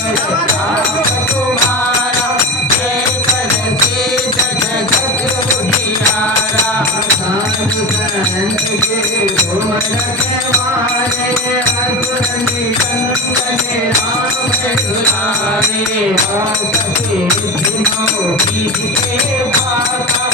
प्रताप तुम्हारा, जय करते जगत उजियारा। साधु संत के तुम रखवारे, असुर निकंदन राम दुलारे। सके दिनों बीत के भाता,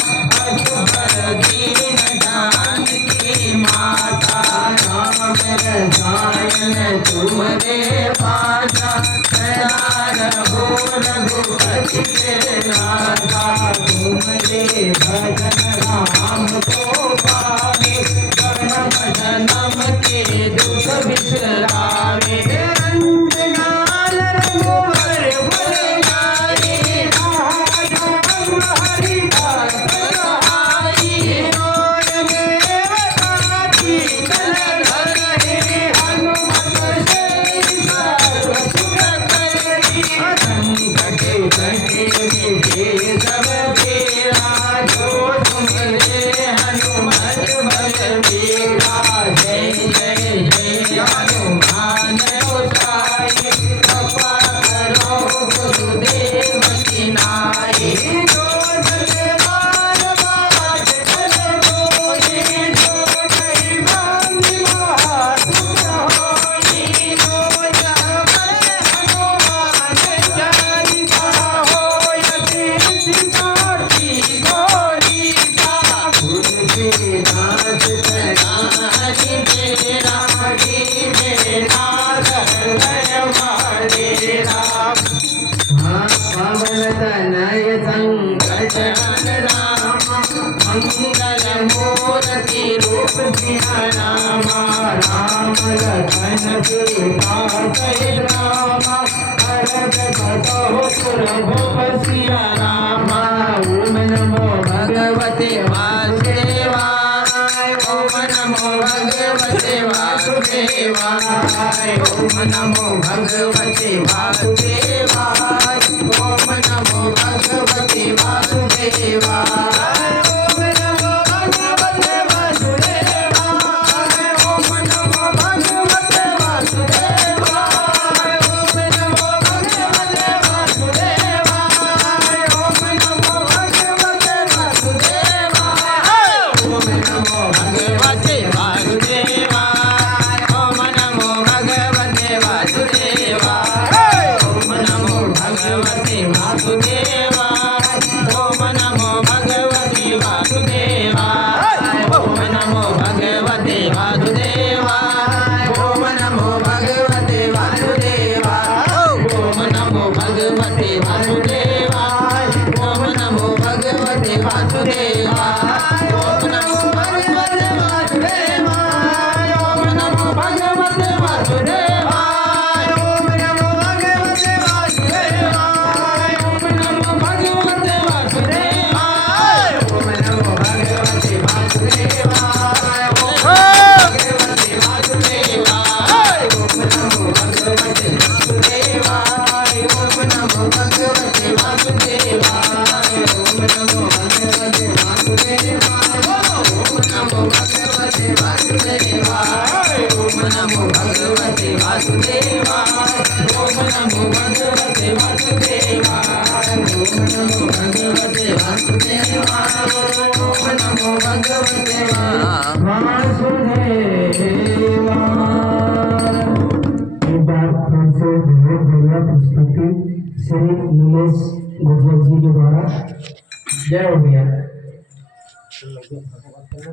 असुर दीन जानकी माता। राम रसायन तुमरे पासा, सदा रहो रघुपति के दासा। तुमरे भजन राम को पावे, जन्म जन्म के दुख बिसरावे। अंतकाल रघुवर पुर जाई, राम हरि दास सहाई। और मेरे काजी कल धरहि, हनुमत से सर्व सुख करहि। संकट कटे मिटे सब पीरा, जो सुमिरे हनुमत बलबीरा। जय जय जय हनुमान गोसाई, कृपा करो गुरुदेव की नाई। जो जलवार बाट चल जोई, जो नहीं मांगी महासुख होई। जो जह पर हनुमान चालीसा, होय सिद्धि साखी गौरीसा। तुलसीदास सदा हरिमेरा, मेरा हृदय माडेरा। पवन तनय संकट हन रामा, मंगल मूर्ति रूप सिया रामा। राम लखन सीता सहित रामा, भरत कटहु सुर भूप सिया रामा। ओम नमो भगवते वासुदेवाय, ओम नमो भगवते वासुदेवाय। ओम नमो भगवते वासुदेवाय, ओम नमो भगवते वासुदेवाय। ओम नमो भगवते वासुदेवाय, ओम नमो भगवते वासुदेवाय। ओम नमो भगवते वासुदेवाय, ओम नमो भगवते वासुदेवाय। ओम नमो भगवते वासुदेवाय, ओम नमो भगवते वासुदेवाय। ओम नमो भगवते वासुदेवाय, ओम नमो भगवते वासुदेवाय। ओम नमो भगवते वासुदेवाय, ओम नमो भगवते वासुदेवाय। ओम नमो भगवते वासुदेवाय, ओम नमो भगवते वासुदेवाय। ओम नमो भगवते वासुदेवाय, ओम नमो भगवते वासुदेवाय। ओम नमो भगवते वासुदेवाय, ओम नमो भगवते वासुदेवाय। ओम नमो भगवते वासुदेवाय, ओम भगवते वासुदेवाय। ओम नमो भगवते वासुदेवाय, ओम नमो भगवते वासुदेवाय। ओम नमो भगवते वासुदेवाय, ओम नमो भगवते वासुदेवाय। ओम नमो भगवते वासुदेवाय, ओम नमो भगवते वासुदेवाय। ओम नमो भगवते वासुदेवाय, ओम नमो भगवते वासुदेवाय। प्रस्तुति श्री नीलेश गुजर जी के द्वारा। जय हो भैया।